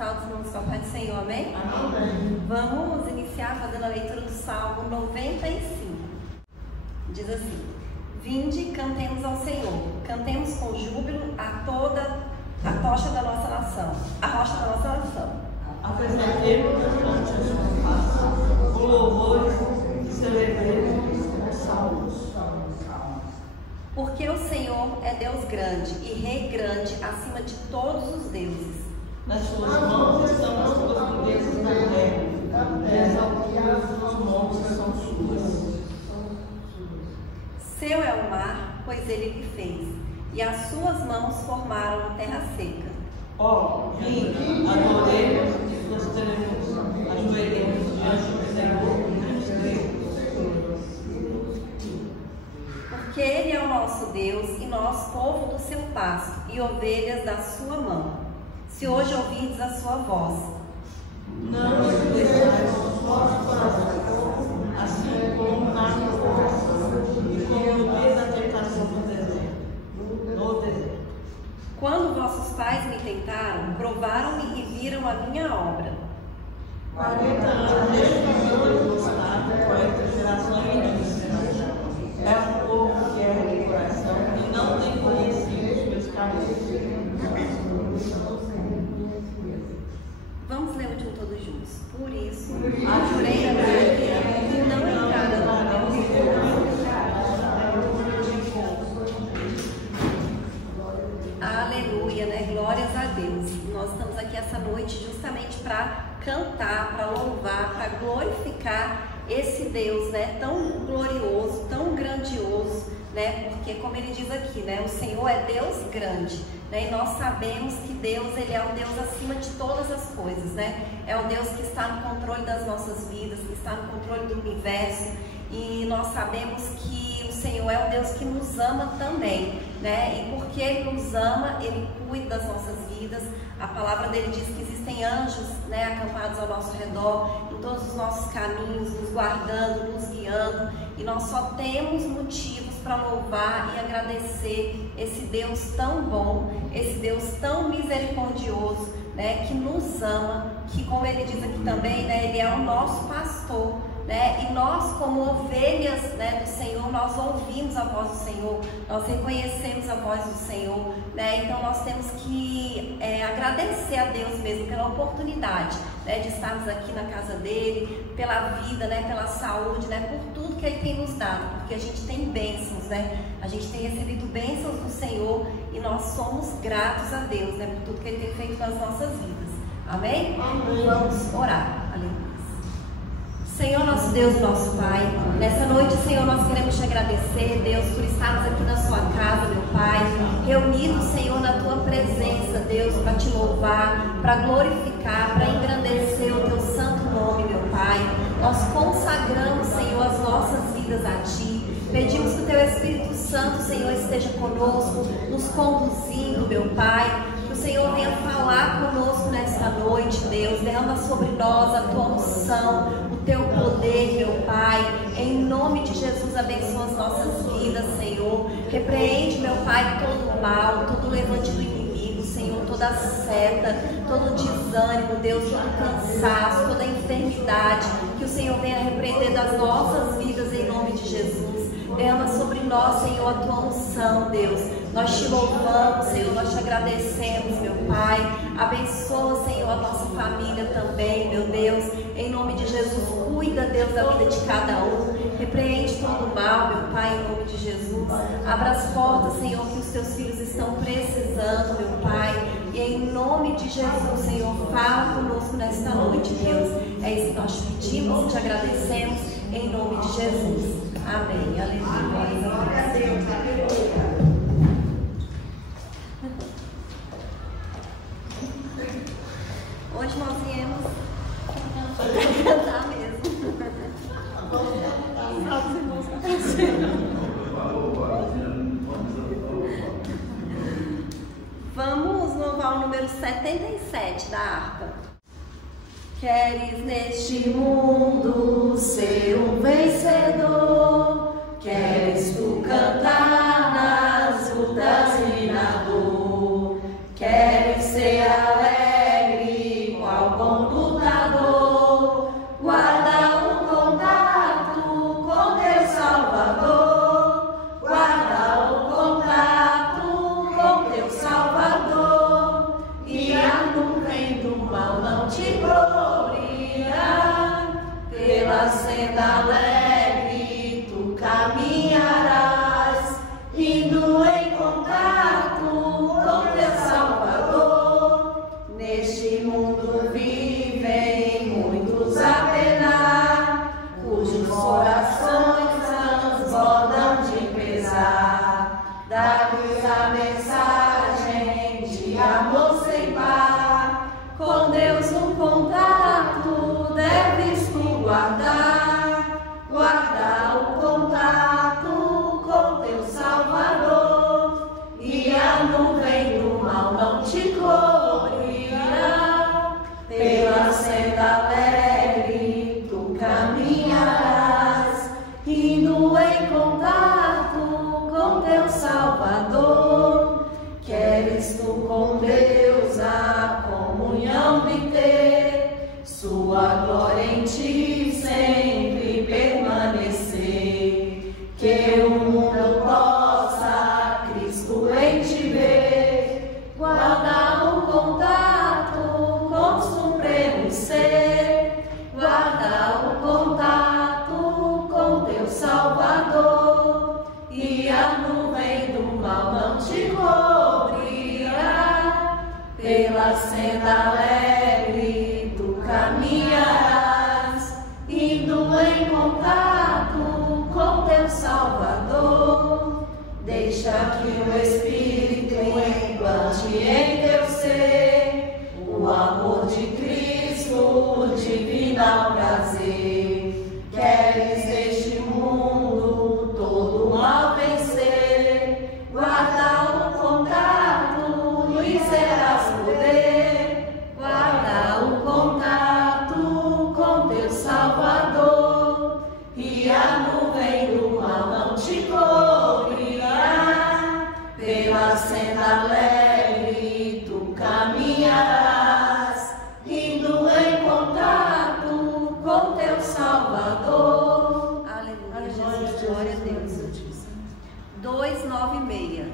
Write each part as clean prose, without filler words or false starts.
Salve, irmãos, com a paz do Senhor, amém? Amém. Vamos iniciar fazendo a leitura do Salmo 95. Diz assim: Vinde, cantemos ao Senhor, cantemos com júbilo a tocha da nossa nação, a rocha da nossa nação. Apresentemos perante a sua face, com louvores e celebremos com salmos. Porque o Senhor é Deus grande e Rei grande acima de todos os deuses. Nas suas mãos estão as tuas grandezas da terra, e as alturas dos montes são suas. Seu é o mar, pois ele lhe fez, e as suas mãos formaram a terra seca. Ó, vinde, adoremos e prostremos, ajoelhemos diante do Senhor e nos Deus. Porque ele é o nosso Deus e nós, povo do seu pasto e ovelhas da sua mão. Se hoje ouvirdes a sua voz, não endureçais os vossos corações, assim como na provocação, e como no dia da tentação no deserto. Quando vossos pais me tentaram, provaram-me e viram a minha obra. 40 anos desde que eu gostava, 40 gerações me é um povo que é de coração e não tem conhecido os meus caminhos. Vamos ler o de um todos juntos. Por isso, jurei a Deus e não entraram no meu Aleluia, né? Glórias a Deus. Nós estamos aqui essa noite justamente para cantar, para louvar, para glorificar esse Deus, né? Tão glorioso, tão grandioso, né? Porque como ele diz aqui, né? O Senhor é Deus grande, né? E nós sabemos que Deus, ele é um Deus acima de todas as coisas, né? É o Deus que está no controle das nossas vidas, que está no controle do universo. E nós sabemos que o Senhor é um Deus que nos ama também, né? E porque Ele nos ama, Ele cuida das nossas vidas. A palavra dele diz que existem anjos, né, acampados ao nosso redor, em todos os nossos caminhos, nos guardando, nos guiando. E nós só temos motivos para louvar e agradecer esse Deus tão bom, esse Deus tão misericordioso, né, que nos ama, que, como ele diz aqui também, né, ele é o nosso pastor, né, e nós, como ovelhas, né, do Senhor, nós ouvimos a voz do Senhor, nós reconhecemos a voz do Senhor, né, então nós temos que agradecer a Deus mesmo pela oportunidade, né, de estarmos aqui na casa dele, pela vida, né, pela saúde, né, por tudo que ele tem nos dado, porque a gente tem bênçãos, né, a gente tem recebido bênçãos do Senhor e nós somos gratos a Deus, né, por tudo que ele tem feito nas nossas vidas. Amém? Amém. Vamos orar. Aleluia. Senhor, nosso Deus, nosso Pai, nessa noite, Senhor, nós queremos te agradecer, Deus, por estarmos aqui na sua casa, meu Pai, reunidos, Senhor, na tua presença, Deus, para te louvar, para glorificar, para engrandecer o teu santo nome, meu Pai. Nós consagramos, Senhor, as nossas vidas a ti. Pedimos que o teu Espírito Santo, Senhor, esteja conosco, nos conduzindo, meu Pai. Que o Senhor venha falar conosco nesta noite, Deus. Derrama sobre nós a tua unção, o teu poder, meu Pai. Em nome de Jesus, abençoa as nossas vidas, Senhor. Repreende, meu Pai, todo o mal, todo o levante do inimigo, Senhor, toda seta, todo desânimo, Deus, todo cansaço, toda enfermidade. Que o Senhor venha repreender das nossas vidas em nome de Jesus. Derrama sobre nós, Senhor, a tua unção, Deus. Nós te louvamos, Senhor, nós te agradecemos, meu Pai. Abençoa, Senhor, a nossa família também, meu Deus. Em nome de Jesus, cuida, Deus, da vida de cada um. Repreende todo o mal, meu Pai, em nome de Jesus. Abra as portas, Senhor, que os teus filhos estão precisando, meu Pai. E em nome de Jesus, Senhor, fala conosco nesta noite, Deus. É isso que nós te pedimos e te agradecemos, em nome de Jesus. Amém. Aleluia. Glória a Deus. Hoje nós viemos cantar mesmo. Salve, irmãos, vamos louvar o número 77 da harpa. Queres neste mundo ser um vencedor? Queres tu cantar nas lutas e na dor? Queres ser alegre te cobrirá, pela senda alegre tu caminharás, indo em contato com teu Salvador. Queres tu com Deus a comunhão de ter, sua glória em ti sempre permanecer, que o mundo possa Cristo em te ver, guardar o contato com o supremo ser, guardar o contato com teu Salvador, e a nuvem do mal não te cobrirá, pela senda alegre tu caminharás, indo em contato com teu Salvador. Deixa que o Espírito implante em teu ser o amor de Cristo, o divinal prazer. Queres deste mundo todo mal vencer, guarda o contato e serás poder, guarda o contato com teu Salvador, e a nuvem do mal não te cobrirá, pela senda alegre tu caminharás, indo em contato com teu Salvador. Aleluia, Jesus, glória a Deus. 2:9-6.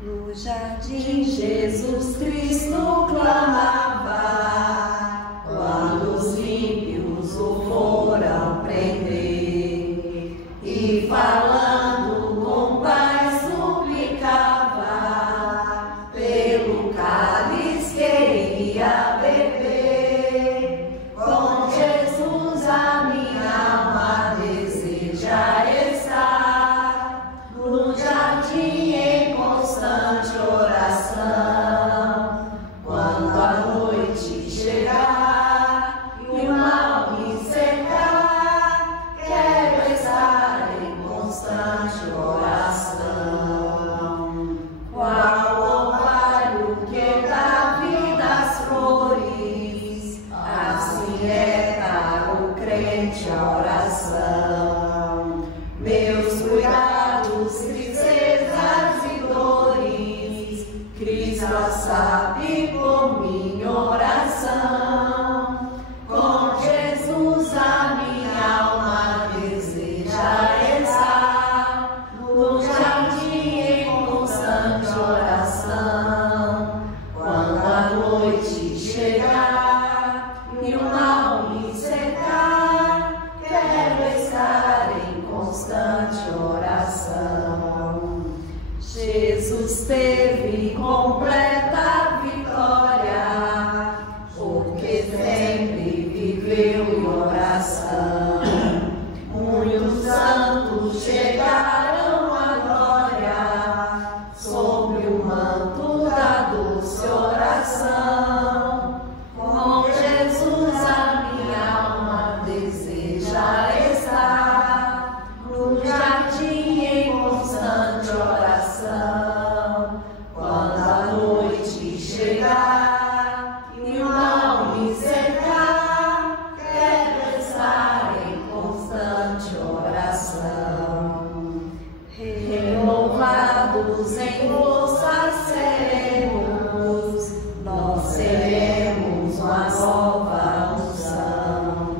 No jardim Jesus Cristo clamava, quando os ímpios o foram prender, e falando com Pai suplicava, pelo cálice queria beber. Com Jesus a minha alma deseja estar, no jardim em constante oração. Quando a noite chegar e o mal me cercar, quero estar em constante oração. Qual orvalho que dá vida às flores, assim é para o crente a oração. Meus cuidados, tristezas e dores, Cristo sabe por minha oração. Com Jesus a minha alma deseja estar, no jardim em constante oração. Quando a noite chegar e o mal me cercar, quero estar em constante oração. Jesus teve completa vitória, porque sempre viveu em oração. Muitos santos chegaram à glória, sob o manto da doce oração. Com Jesus a minha alma deseja estar, no jardim em constante oração. Quando a noite chegar e o mal me cercar, quero estar em constante oração. Renovados em força seremos, nós seremos uma nova unção,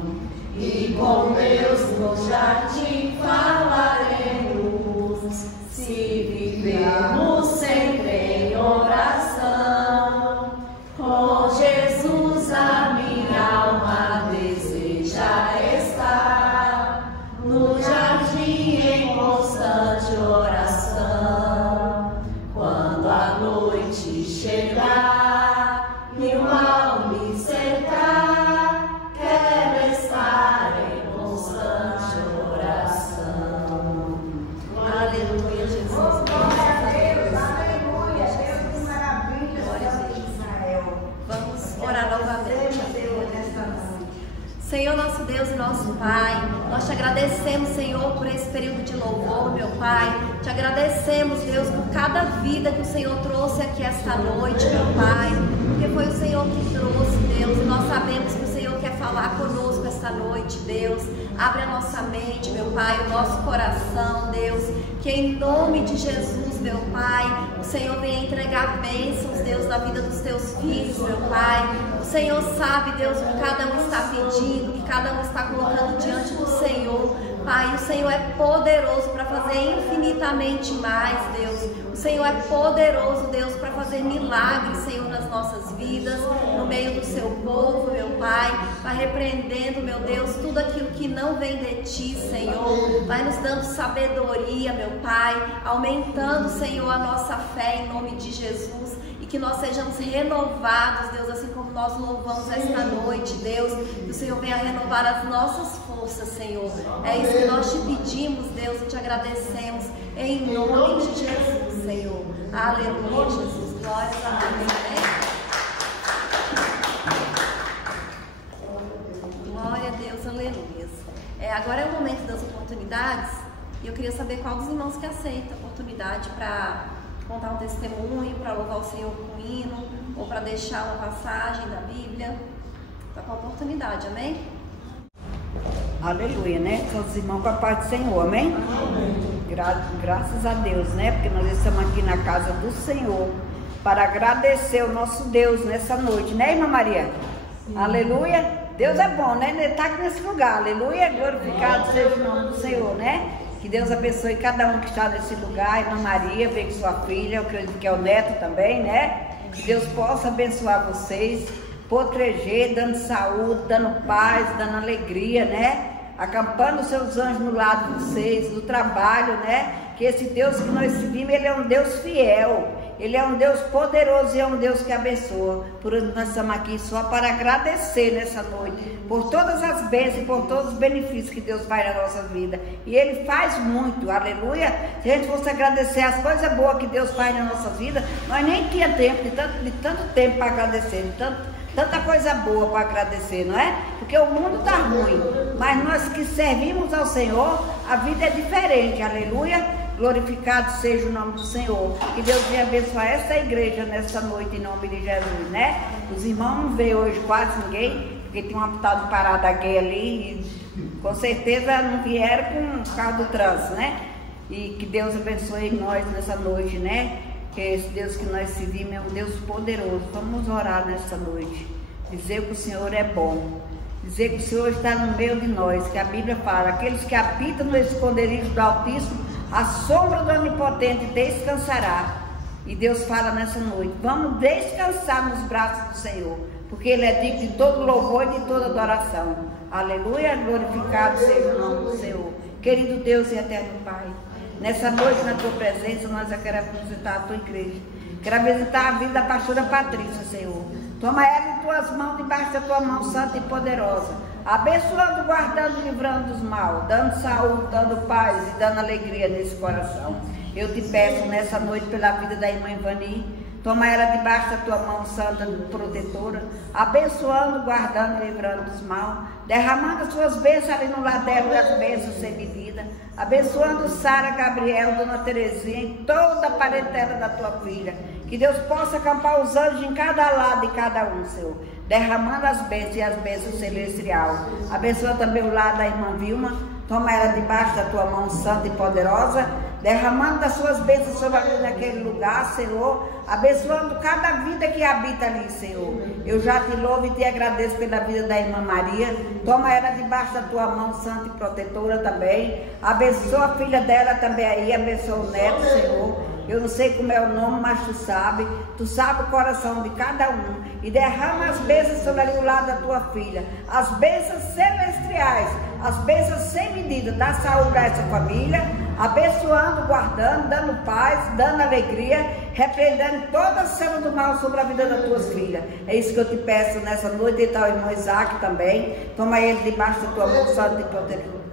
e com Deus no jardim falaremos, se vivermos sempre em oração. Com Jesus a minha alma deseja estar, no jardim em constante oração. Quando a noite chegar e o mal me cercar, quero estar em constante oração. Aleluia, Jesus. Glória a Deus, aleluia, Deus que maravilha, Israel. Vamos orar novamente. Deus, nesta noite. Senhor, nosso Deus e nosso Pai, nós te agradecemos, Senhor, por esse período de louvor, meu Pai. Te agradecemos, Deus, por cada vida que o Senhor trouxe aqui esta noite, meu Pai. Abre a nossa mente, meu Pai, o nosso coração, Deus, que em nome de Jesus, meu Pai, o Senhor venha entregar bênçãos, Deus, na vida dos teus filhos, meu Pai. O Senhor sabe, Deus, o que cada um está pedindo, o que cada um está colocando diante do Senhor. Pai, o Senhor é poderoso para fazer infinitamente mais, Deus. O Senhor é poderoso, Deus, para fazer milagres, Senhor, nas nossas vidas, no meio do seu povo, meu Pai. Vai repreendendo, meu Deus, tudo aquilo que não vem de Ti, Senhor. Vai nos dando sabedoria, meu Pai, aumentando, Senhor, a nossa fé em nome de Jesus. E que nós sejamos renovados, Deus, assim como nós louvamos esta noite, Deus. Que o Senhor venha renovar as nossas forças, Senhor. É isso que nós te pedimos, Deus, e te agradecemos. Em nome de Jesus, Senhor. Aleluia, Jesus. Glórias a Deus. Glória a Deus, aleluia. Agora é o momento das oportunidades. E eu queria saber qual dos irmãos que aceita a oportunidade para contar um testemunho, para louvar o Senhor com um hino, ou para deixar uma passagem da Bíblia. Está com a oportunidade, amém? Aleluia, né? Todos os irmãos com a paz do Senhor, amém? Graças a Deus, né? Porque nós estamos aqui na casa do Senhor para agradecer o nosso Deus nessa noite, né, irmã Maria? Sim. Aleluia. Deus é bom, né? Ele está aqui nesse lugar, aleluia. Glorificado seja o nome do Senhor, né? Que Deus abençoe cada um que está nesse lugar. Irmã Maria, vem com sua filha, eu acredito que é o neto também, né? Que Deus possa abençoar vocês, proteger, dando saúde, dando paz, dando alegria, né? Acampando os seus anjos no lado de vocês, no trabalho, né? Que esse Deus que nós servimos, Ele é um Deus fiel. Ele é um Deus poderoso e é um Deus que abençoa. Por isso nós estamos aqui só para agradecer nessa noite, por todas as bênçãos, por todos os benefícios que Deus faz na nossa vida. E Ele faz muito, aleluia. Se a gente fosse agradecer as coisas boas que Deus faz na nossa vida, nós nem tínhamos tempo, de tanto tempo para agradecer, tanta coisa boa para agradecer, não é? Porque o mundo está ruim, mas nós que servimos ao Senhor, a vida é diferente, aleluia. Glorificado seja o nome do Senhor. Que Deus venha abençoar essa igreja nessa noite, em nome de Jesus, né? Os irmãos não veem hoje quase ninguém, porque tem uma tal de parada gay ali, e com certeza não vieram por causa do trânsito, né? E que Deus abençoe nós nessa noite, né? Que esse Deus que nós servimos é um Deus poderoso. Vamos orar nessa noite, dizer que o Senhor é bom, dizer que o Senhor está no meio de nós, que a Bíblia fala, aqueles que habitam no esconderijo do Altíssimo, a sombra do Onipotente descansará. E Deus fala nessa noite, vamos descansar nos braços do Senhor, porque Ele é digno de todo louvor e de toda adoração. Aleluia, glorificado seja o nome do Senhor. Querido Deus e eterno Pai, nessa noite, na Tua presença, nós já queremos visitar a Tua igreja. Quero visitar a vida da pastora Patrícia, Senhor. Toma ela em Tuas mãos, debaixo da Tua mão santa e poderosa, abençoando, guardando, livrando dos mal, dando saúde, dando paz e dando alegria nesse coração. Eu te peço nessa noite pela vida da irmã Ivani, toma ela debaixo da Tua mão santa protetora, abençoando, guardando, livrando dos mal, derramando as Suas bênçãos ali no lado dela, as bênçãos sem medida, abençoando Sara, Gabriel, Dona Terezinha e toda a parentela da Tua filha. Que Deus possa acampar os anjos em cada lado de cada um, Senhor, derramando as bênçãos e as bênçãos celestiais. Abençoa também o lado da irmã Vilma, toma ela debaixo da Tua mão santa e poderosa, derramando das Suas bênçãos sobre ali naquele lugar, Senhor, abençoando cada vida que habita ali, Senhor. Eu já te louvo e te agradeço pela vida da irmã Maria, toma ela debaixo da Tua mão santa e protetora também, abençoa a filha dela também aí, abençoa o neto, Senhor. Eu não sei como é o nome, mas Tu sabe o coração de cada um, e derrama as bênçãos sobre ali o lado da Tua filha, as bênçãos celestiais, as bênçãos sem medida, dá saúde a essa família, abençoando, guardando, dando paz, dando alegria, repreendendo toda a cena do mal sobre a vida das Tuas filhas. É isso que eu te peço nessa noite, e tal o irmão Isaac também, toma ele debaixo da Tua mão santa e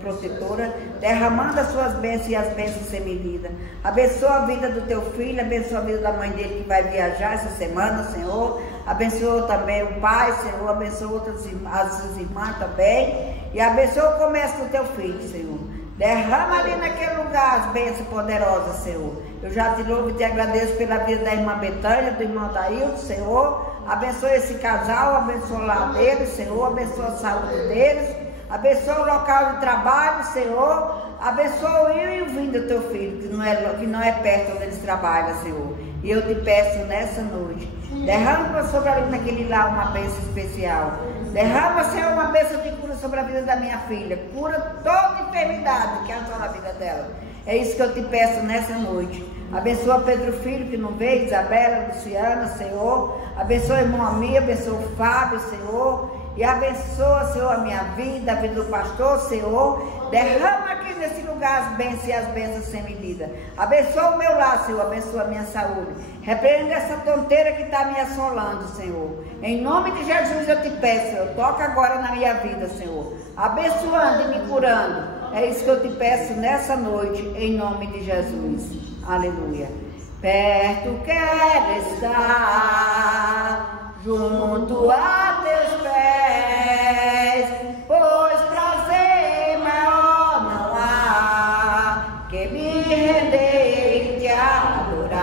protetora, derramando as Suas bênçãos e as bênçãos sem medida. Abençoa a vida do Teu filho, abençoa a vida da mãe dele que vai viajar essa semana, Senhor. Abençoa também o pai, Senhor, abençoa as irmãs também, e abençoa o comércio do Teu filho, Senhor. Derrama ali naquele lugar as bênçãos poderosas, Senhor. Eu já te louvo e te agradeço pela vida da irmã Betânia, do irmão Daílson, Senhor. Abençoa esse casal, abençoa o lar deles, Senhor, abençoa a saúde deles. Abençoa o local de trabalho, Senhor. Abençoa eu e o vindo do teu filho, que não é perto onde eles trabalham, Senhor. E eu te peço nessa noite, derrama sobre ali naquele lá uma bênção especial. Derrama, Senhor, uma bênção de cura sobre a vida da minha filha. Cura toda enfermidade que assola a vida dela. É isso que eu te peço nessa noite. Abençoa Pedro Filho, que não veio, Isabela, Luciana, Senhor. Abençoa o irmão Amir, abençoa o Fábio, Senhor. E abençoa, Senhor, a minha vida, a vida do pastor, Senhor. Derrama aqui nesse lugar as bênçãos e as bênçãos sem medida. Abençoa o meu lar, Senhor. Abençoa a minha saúde. Repreenda essa tonteira que está me assolando, Senhor. Em nome de Jesus eu te peço, Senhor. Toca agora na minha vida, Senhor. Abençoando e me curando. É isso que eu te peço nessa noite, em nome de Jesus. Aleluia. Perto quero estar, junto a teus pés, pois prazer maior não há que me render e te adorar.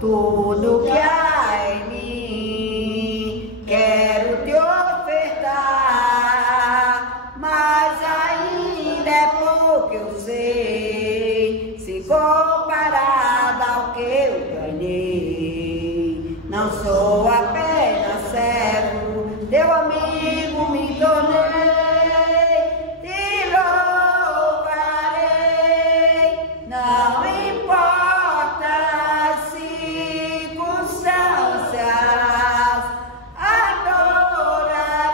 Tudo que há em mim quero te ofertar, mas ainda é pouco eu sei, se comparado ao que eu ganhei. Não sou apenas servo, teu amigo me tornei, te louvarei, não importa as circunstâncias,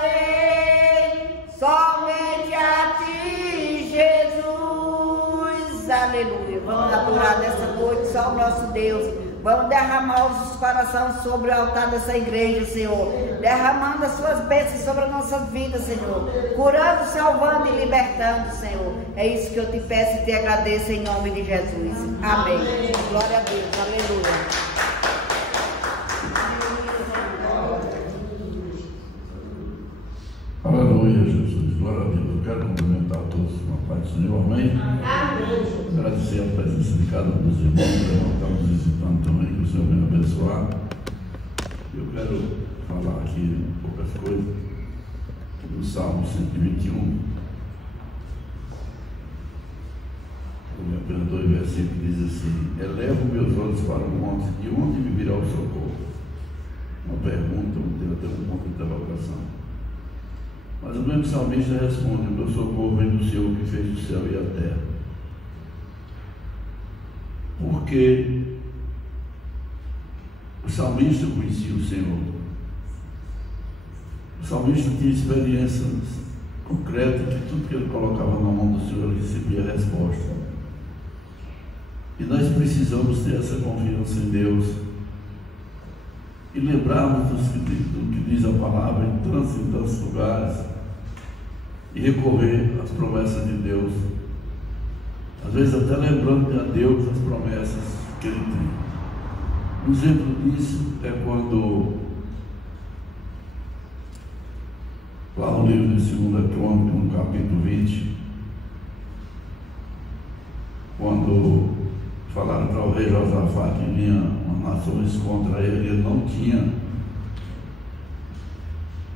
adorarei somente a ti, Jesus. Aleluia. Vamos adorar nessa noite só o nosso Deus. Vamos derramar os corações sobre o altar dessa igreja, Senhor. Derramando as suas bênçãos sobre as nossas vidas, Senhor. Curando, salvando e libertando, Senhor. É isso que eu te peço e te agradeço em nome de Jesus. Amém. Glória a Deus. Aleluia. Aleluia, Jesus. Glória a Deus. Eu quero cumprimentar todos com a paz do Senhor. Amém? Agradecer a presença de cada um dos irmãos que estamos visitando também, que o Senhor venha abençoar. Eu quero falar aqui poucas coisas do Salmo 121. Apenas 2 versículos que diz assim: elevo meus olhos para o monte, de onde me virá o socorro? Uma pergunta, tem até um ponto de interrogação. Mas o mesmo salmista responde: o meu socorro vem do Senhor que fez o céu e a terra. Porque o salmista conhecia o Senhor. O salmista tinha experiência concreta que tudo que ele colocava na mão do Senhor ele recebia a resposta. E nós precisamos ter essa confiança em Deus e lembrarmos do que diz a palavra em tantos lugares e recorrer às promessas de Deus, às vezes até lembrando a Deus as promessas que Ele tem. Um exemplo disso é quando, lá no livro de 2 Crônicas, no capítulo 20, quando falaram para o rei Josafá que vinha uma nações contra ele, ele não tinha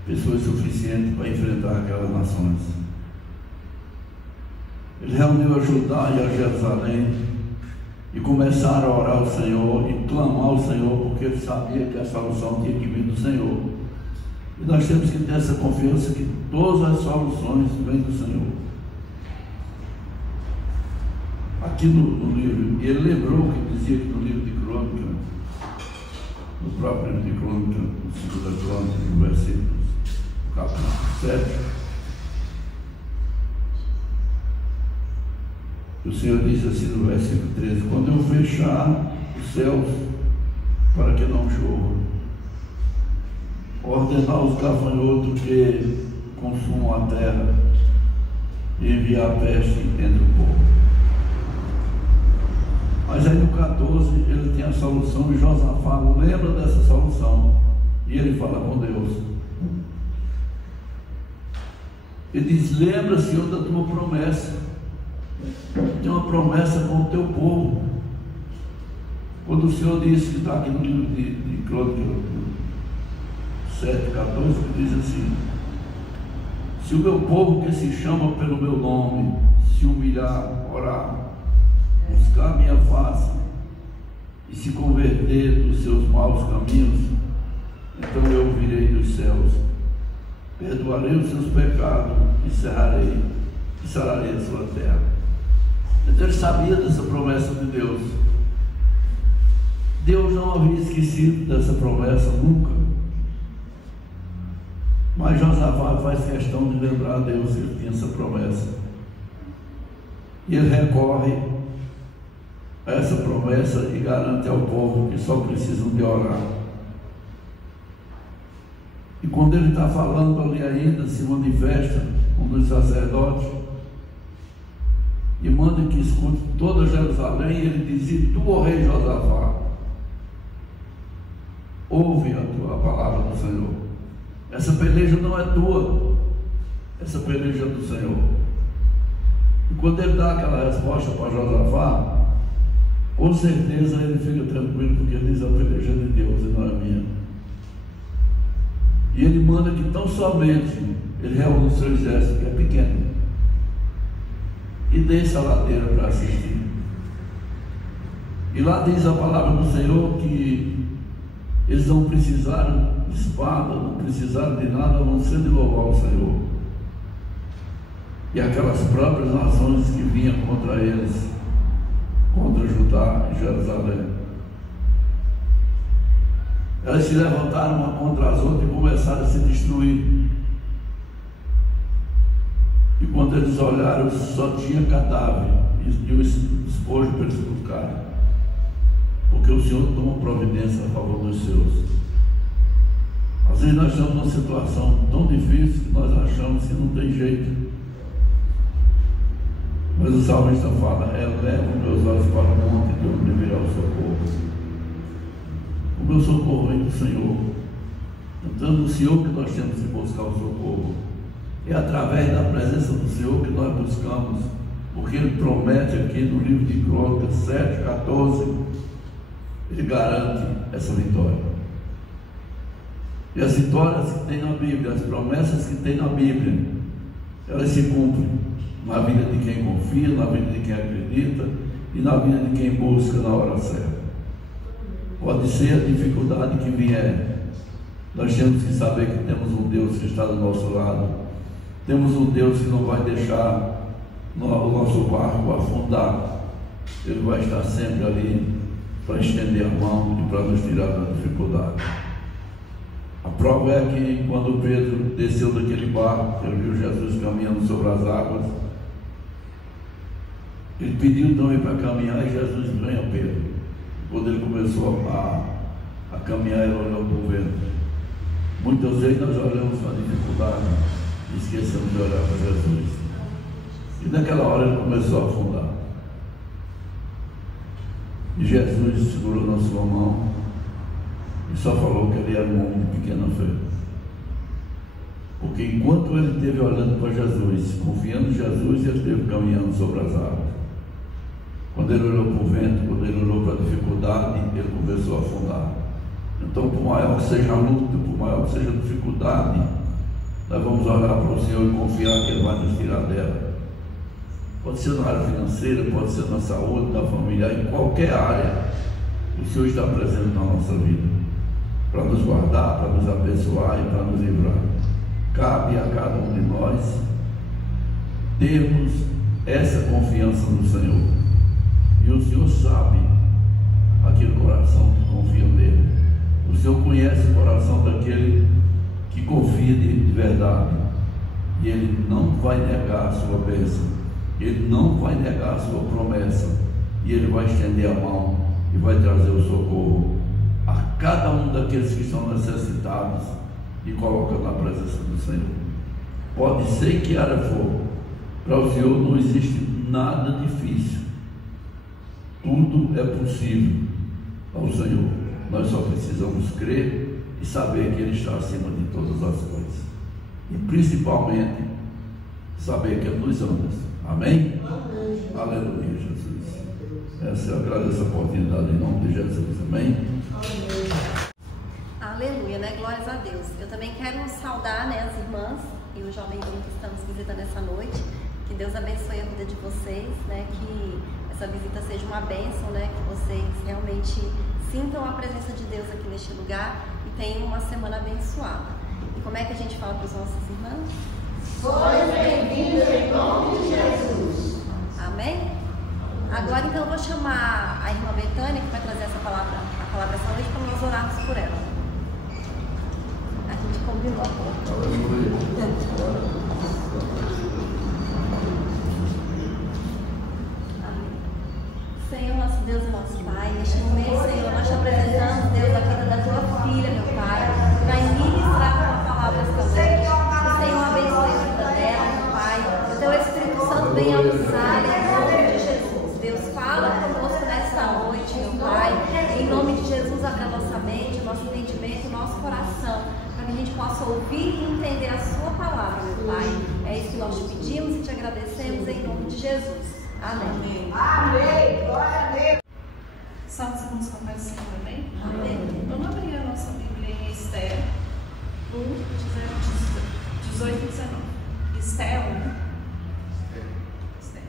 pessoas suficientes para enfrentar aquelas nações. Ele reuniu a Judá e a Jerusalém e começaram a orar ao Senhor e clamar ao Senhor, porque ele sabia que a solução tinha que vir do Senhor. E nós temos que ter essa confiança que todas as soluções vêm do Senhor. Aqui no livro, e ele lembrou o que dizia aqui no livro de Crônica, no próprio livro de Crônica, no 2 Crônica, no versículo, capítulo 7. O Senhor diz assim no versículo 13: quando eu fechar os céus para que não chova, ordenar os gafanhotos que consumam a terra e enviar a peste entre o povo. Mas aí no 14 ele tem a solução e Josafá lembra dessa solução e ele fala com Deus. Ele diz: lembra, Senhor, da tua promessa. Tem uma promessa com o teu povo. Quando o Senhor disse, que está aqui no livro de Crônica 7, 14, que diz assim: Se o meu povo que se chama pelo meu nome se humilhar, orar, buscar minha face e se converter dos seus maus caminhos, então eu ouvirei dos céus, perdoarei os seus pecados e sararei a sua terra. Então ele sabia dessa promessa de Deus. Deus não havia esquecido dessa promessa nunca. Mas Josafá faz questão de lembrar a Deus que ele tinha essa promessa. E ele recorre a essa promessa e garante ao povo que só precisam de orar. E quando ele está falando ali ainda, se manifesta um dos sacerdotes e manda que escute toda Jerusalém, e ele dizia: tu, ó rei Josafá, ouve a palavra do Senhor. Essa peleja não é tua, essa peleja é do Senhor. E quando ele dá aquela resposta para Josafá, com certeza ele fica tranquilo, porque ele diz: a peleja é de Deus e não é minha. E ele manda que tão somente ele reúne o seu exército, que é pequeno, e desce a ladeira para assistir. E lá diz a palavra do Senhor que eles não precisaram de espada, não precisaram de nada, a não ser de louvar o Senhor. E aquelas próprias nações que vinham contra eles, contra Judá e Jerusalém, elas se levantaram uma contra as outras e começaram a se destruir. E quando eles olharam, só tinha cadáver e o esposo para eles buscarem, porque o Senhor toma providência a favor dos seus. Às vezes nós estamos numa situação tão difícil que nós achamos que não tem jeito. Mas o salmista fala: eleva meus olhos para o monte, de onde virá o socorro. O meu socorro vem do Senhor. Então no Senhor que nós temos que buscar o socorro. É através da presença do Senhor que nós buscamos, porque Ele promete aqui no livro de Crônicas 7:14, Ele garante essa vitória. E as vitórias que tem na Bíblia, as promessas que tem na Bíblia, elas se cumprem na vida de quem confia, na vida de quem acredita e na vida de quem busca na hora certa. Pode ser a dificuldade que vier, nós temos que saber que temos um Deus que está do nosso lado. Temos um Deus que não vai deixar o nosso barco afundar. Ele vai estar sempre ali para estender a mão e para nos tirar da dificuldade. A prova é que quando Pedro desceu daquele barco, ele viu Jesus caminhando sobre as águas. Ele pediu também para caminhar e Jesus veio a Pedro. Quando ele começou a caminhar, ele olhou para o vento. Muitas vezes nós olhamos para a dificuldade e esquecemos de olhar para Jesus. E naquela hora ele começou a afundar. E Jesus segurou na sua mão e só falou que ele era um homem de pequena fé. Porque enquanto ele esteve olhando para Jesus, confiando em Jesus, ele esteve caminhando sobre as águas. Quando ele olhou para o vento, quando ele olhou para a dificuldade, ele começou a afundar. Então, por maior que seja a luta, por maior que seja a dificuldade, nós vamos olhar para o Senhor e confiar que Ele vai nos tirar dela. Pode ser na área financeira, pode ser na saúde, na família, em qualquer área, o Senhor está presente na nossa vida, para nos guardar, para nos abençoar e para nos livrar. Cabe a cada um de nós termos essa confiança no Senhor. E o Senhor sabe aquele coração que confia nele. O Senhor conhece o coração daquele que confia de verdade. E Ele não vai negar a sua bênção. Ele não vai negar a sua promessa. E Ele vai estender a mão e vai trazer o socorro a cada um daqueles que estão necessitados e coloca na presença do Senhor. Pode ser que área for, para o Senhor não existe nada difícil. Tudo é possível ao Senhor. Nós só precisamos crer e saber que Ele está acima de todas as coisas. E principalmente saber que Ele nos ama. Amém? Amém. Aleluia, Jesus. Essa eu agradeço a oportunidade em nome de Jesus. Amém? Amém. Aleluia, né? Glórias a Deus. Eu também quero saudar, né, as irmãs e o jovenzinho que estamos visitando essa noite. Que Deus abençoe a vida de vocês, né? Que essa visita seja uma bênção, né? Que vocês realmente sintam a presença de Deus aqui neste lugar e tenham uma semana abençoada. E como é que a gente fala para os nossos irmãos? Sois bem-vindos em nome de Jesus. Amém? Agora então eu vou chamar a irmã Betânia, que vai trazer a palavra essa noite, para nós orarmos por ela. A gente combinou. Senhor, nosso Deus e nosso Pai, neste momento, Senhor, nós te apresentamos, Deus, a vida da tua filha, meu Pai, para ministrar a tua palavra esta noite. Que o Senhor abençoe a vida dela, meu Pai. O teu Espírito Santo venha usar em nome de Jesus. Deus, fala conosco nesta noite, meu Pai. Em nome de Jesus, abre a nossa mente, o nosso entendimento, o nosso coração, para que a gente possa ouvir e entender a sua palavra, meu Pai. É isso que nós te pedimos e te agradecemos em nome de Jesus. Amém. Amém. Glória a Deus. Salve segundos com a paz do Senhor, amém? Amém. Vamos abrir a nossa Bíblia em Esther 1, 18 e 19. Esther 1. Esther.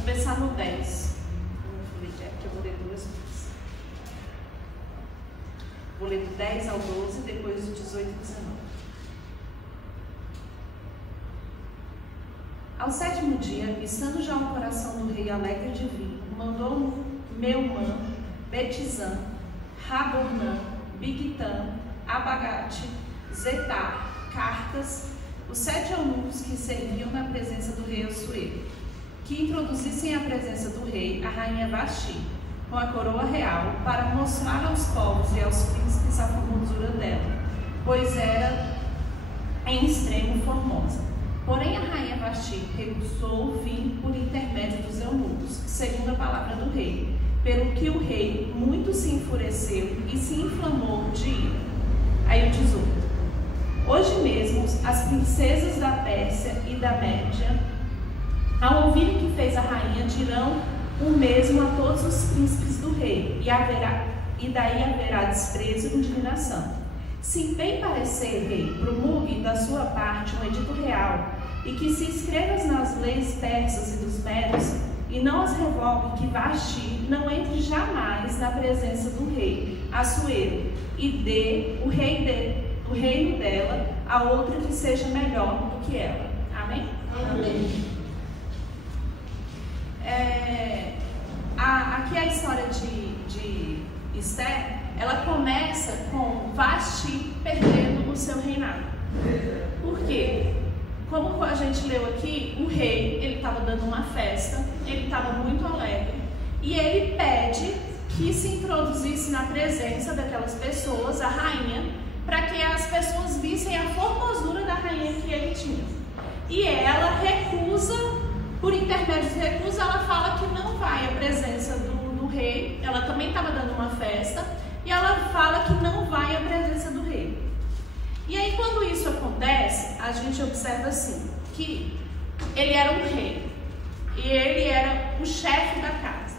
Começar no 10. Eu vou ler duas vezes. Vou ler do 10 ao 12, depois do 18 e 19. Ao 7º dia, estando já o coração do rei alegre de vir, mandou Meumã, Betizã, Rabornã, Bigtã, Abagate, Zetar, cartas, os 7 eunucos que serviam na presença do rei Assuero, que introduzissem à presença do rei a rainha Vasti, com a coroa real, para mostrar aos povos e aos príncipes a formosura dela, pois era em extremo formosa. Porém a rainha Vasti recusou vir por intermédio dos eunucos, segundo a palavra do rei, pelo que o rei muito se enfureceu e se inflamou de ira. Aí o 18. Hoje mesmo as princesas da Pérsia e da Média, ao ouvirem que fez a rainha, dirão o mesmo a todos os príncipes do rei, e daí haverá desprezo e indignação. Se bem parecer, rei, promulgue da sua parte um edito real, e que se escreva nas leis persas e dos medos, e não as revogue, que Vasti não entre jamais na presença do rei Assuero, e dê o reino dela a outra que seja melhor do que ela. Amém? Amém. Aqui a história de Esther, ela começa com Vasti perdendo o seu reinado. Por quê? Como a gente leu aqui, o rei, ele estava dando uma festa, ele estava muito alegre, e ele pede que se introduzisse na presença daquelas pessoas, a rainha, para que as pessoas vissem a formosura da rainha que ele tinha. E ela recusa, por intermédio de recusa, ela fala que não vai à presença do rei. Ela também estava dando uma festa, e ela fala que não vai à presença do rei. E aí quando isso acontece, a gente observa assim, que ele era um rei, e ele era o chefe da casa.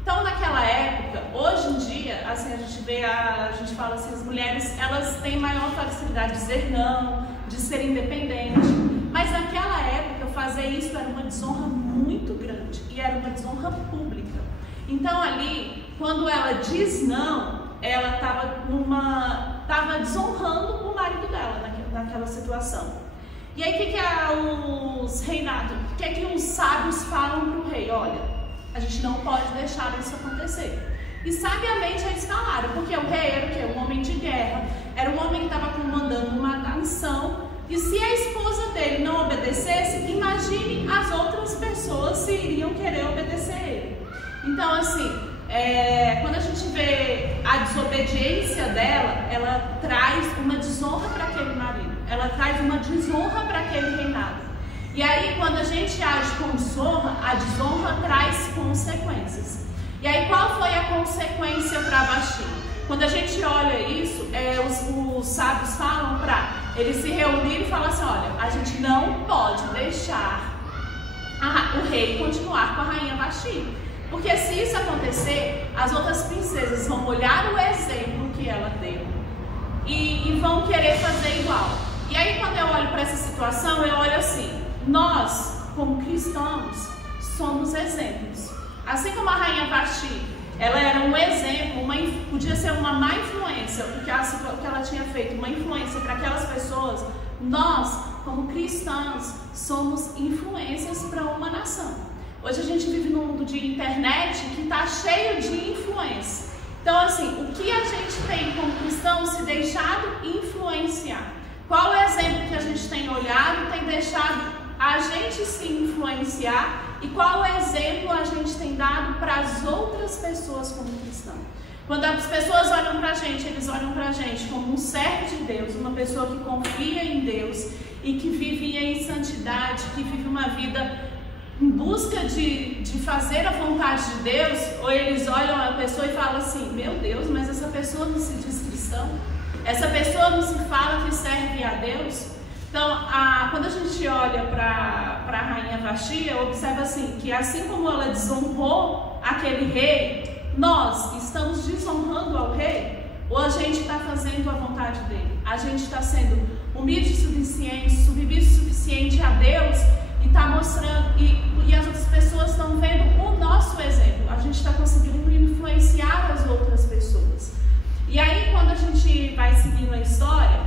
Então naquela época, hoje em dia, assim, a gente fala assim, as mulheres, elas têm maior facilidade de dizer não, de ser independente, mas naquela época fazer isso era uma desonra muito grande, e era uma desonra pública. Então ali, quando ela diz não, ela estava desonrando o marido dela naquela situação. E aí o que os sábios falam para o rei? Olha, a gente não pode deixar isso acontecer. E sabiamente eles falaram, porque o rei era o quê? Um homem de guerra, era um homem que estava comandando uma nação, e se a esposa dele não obedecesse, imagine as outras pessoas se iriam querer obedecer a ele. Então assim, quando a gente vê a desobediência dela, ela traz uma desonra para aquele marido, ela traz uma desonra para aquele reinado. E aí, quando a gente age com desonra, a desonra traz consequências. E aí, qual foi a consequência para Vasti? Quando a gente olha isso, os sábios falam para eles se reunirem e falar assim, olha, a gente não pode deixar o rei continuar com a rainha Vasti. Porque se isso acontecer, as outras princesas vão olhar o exemplo que ela deu e vão querer fazer igual. E aí, quando eu olho para essa situação, eu olho assim, nós, como cristãos, somos exemplos. Assim como a rainha Vasti, ela era um exemplo, podia ser uma má influência, o que ela tinha feito, uma influência para aquelas pessoas. Nós, como cristãos, somos influências para uma nação. Hoje a gente vive num mundo de internet que está cheio de influência. Então, assim, o que a gente tem como cristãos se deixado influenciar? Qual é o exemplo que a gente tem olhado e tem deixado a gente se influenciar? E qual exemplo a gente tem dado para as outras pessoas como cristão? Quando as pessoas olham para a gente, eles olham para a gente como um servo de Deus, uma pessoa que confia em Deus e que vive em santidade, que vive uma vida em busca de fazer a vontade de Deus, ou eles olham a pessoa e falam assim, meu Deus, mas essa pessoa não se diz cristão? Essa pessoa não se fala que serve a Deus? Então, quando a gente olha para a rainha Vasti, eu observo assim, que assim como ela desonrou aquele rei, nós estamos desonrando ao rei, ou a gente está fazendo a vontade dele? A gente está sendo humilde o suficiente, submisso o suficiente a Deus e está mostrando, e as outras pessoas estão vendo o nosso exemplo. A gente está conseguindo influenciar as outras pessoas. E aí, quando a gente vai seguindo a história,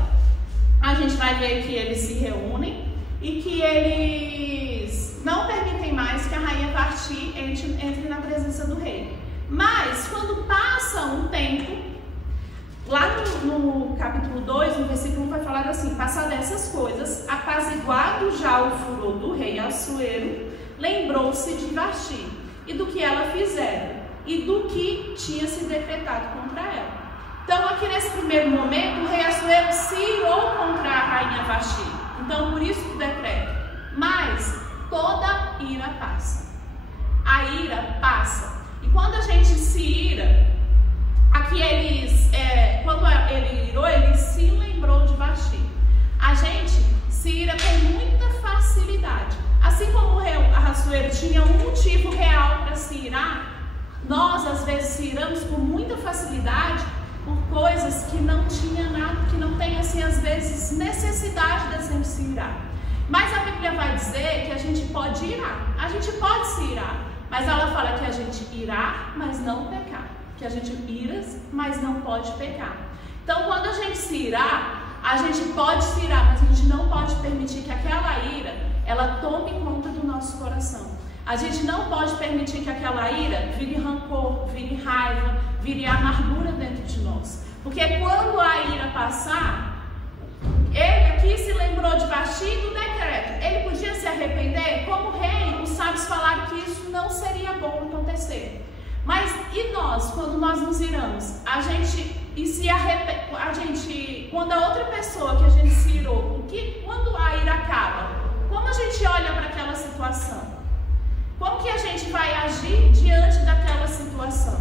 a gente vai ver que eles se reúnem e que eles não permitem mais que a rainha Vasti entre na presença do rei. Mas, quando passa um tempo, lá no capítulo 2, no versículo 1, vai falar assim, passado essas coisas, apaziguado já o furor do rei Assuero, lembrou-se de Vasti e do que ela fizera e do que tinha se decretado contra ela. Então, aqui nesse primeiro momento, o rei Assuero se irou contra a rainha Vasti. Então, por isso que o decreto. Mas toda ira passa. A ira passa. E quando a gente se ira, aqui quando ele irou, ele se lembrou de Vasti. A gente se ira com muita facilidade. Assim como o rei Assuero tinha um motivo real para se irar, nós às vezes se iramos com muita facilidade por coisas que não tinha nada, que não tem assim às vezes necessidade da gente se irar. Mas a Bíblia vai dizer que a gente pode irar, a gente pode se irar, mas ela fala que a gente irá, mas não pecar, que a gente iras, mas não pode pecar. Então, quando a gente se irá, a gente pode se irar, mas a gente não pode permitir que aquela ira, ela tome conta do nosso coração. A gente não pode permitir que aquela ira vire rancor, vire raiva, vire amargura dentro de nós. Porque quando a ira passar, ele aqui se lembrou de Vasti do decreto. Ele podia se arrepender? Como rei, os sábios falaram que isso não seria bom acontecer. Mas e nós, quando nós nos iramos? Quando a outra pessoa que a gente se irou, quando a ira acaba, como a gente olha para aquela situação? Como que a gente vai agir diante daquela situação?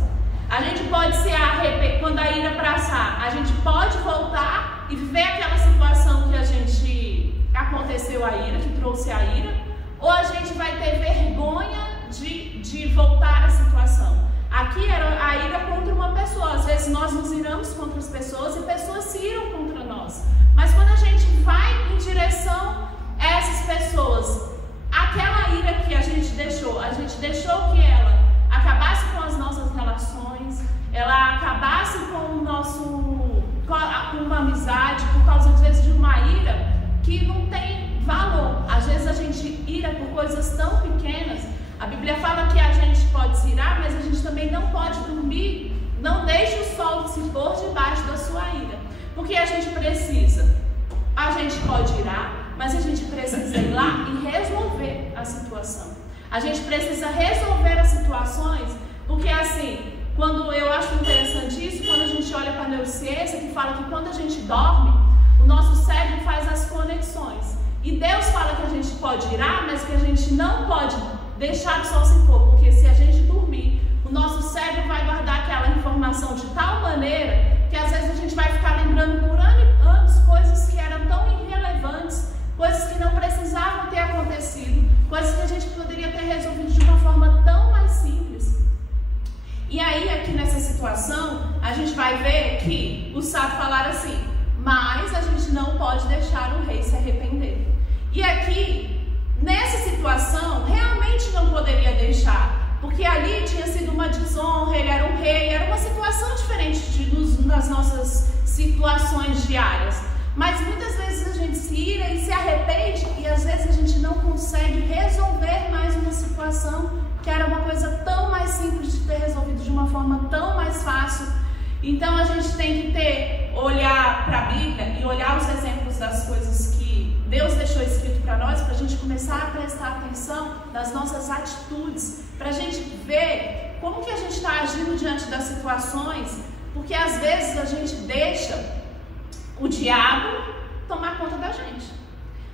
A gente pode se arrepender, quando a ira passar, a gente pode voltar e ver aquela situação que a gente aconteceu a ira, que trouxe a ira, ou a gente vai ter vergonha de voltar à situação. Aqui era a ira contra uma pessoa. Às vezes nós nos iramos contra as pessoas e pessoas se iram contra nós. Mas quando a gente vai em direção a essas pessoas, aquela ira que a gente deixou que ela acabasse com as nossas relações, ela acabasse com uma amizade, por causa às vezes de uma ira que não tem valor. Às vezes a gente ira por coisas tão pequenas. A Bíblia fala que a gente pode se irar, mas a gente também não pode dormir, não deixe o sol se pôr debaixo da sua ira. Porque a gente pode irar, mas a gente precisa ir lá e resolver a situação. A gente precisa resolver as situações, porque assim, quando eu acho interessante isso, quando a gente olha para a neurociência, que fala que quando a gente dorme, o nosso cérebro faz as conexões. E Deus fala que a gente pode irar, mas que a gente não pode deixar o sol se pôr, porque se a gente dormir, o nosso cérebro vai guardar aquela informação de tal maneira que às vezes a gente vai ficar lembrando por anos coisas que eram tão irrelevantes, coisas que não precisavam ter acontecido, coisas que a gente poderia ter resolvido de uma forma tão mais simples. E aí, aqui nessa situação, a gente vai ver que os sábios falaram assim: mas a gente não pode deixar o rei se arrepender. E aqui, nessa situação, realmente não poderia deixar, porque ali tinha sido uma desonra, ele era um rei, era uma situação diferente nas nossas situações diárias. Mas muitas vezes a gente se ira e se arrepende e às vezes a gente não consegue resolver mais uma situação que era uma coisa tão mais simples de ter resolvido de uma forma tão mais fácil. Então a gente tem que olhar para a Bíblia e olhar os exemplos das coisas que Deus deixou escrito para nós, para a gente começar a prestar atenção nas nossas atitudes, para a gente ver como que a gente está agindo diante das situações, porque às vezes a gente deixa o diabo tomar conta da gente.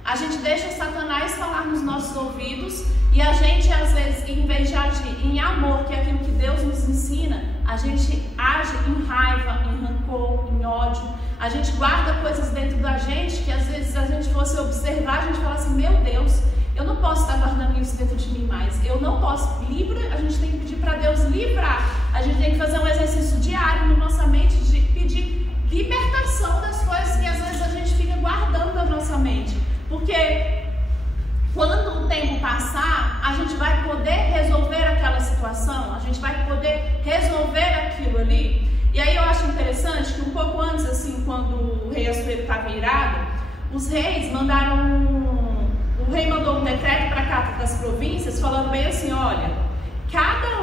A gente deixa Satanás falar nos nossos ouvidos e a gente, às vezes, em vez de agir em amor, que é aquilo que Deus nos ensina, a gente age em raiva, em rancor, em ódio. A gente guarda coisas dentro da gente que, às vezes, se a gente fosse observar, a gente fala assim: meu Deus, eu não posso estar guardando isso dentro de mim mais. Eu não posso. A gente tem que pedir para Deus livrar. A gente tem que fazer um exercício diário na nossa mente de pedir libertação das coisas que às vezes a gente fica guardando na nossa mente, porque quando o tempo passar, a gente vai poder resolver aquela situação, a gente vai poder resolver aquilo ali. E aí eu acho interessante que um pouco antes, assim, quando o rei Assuero estava irado, os reis mandaram, o rei mandou um decreto para cada das províncias, falando bem assim: olha, cada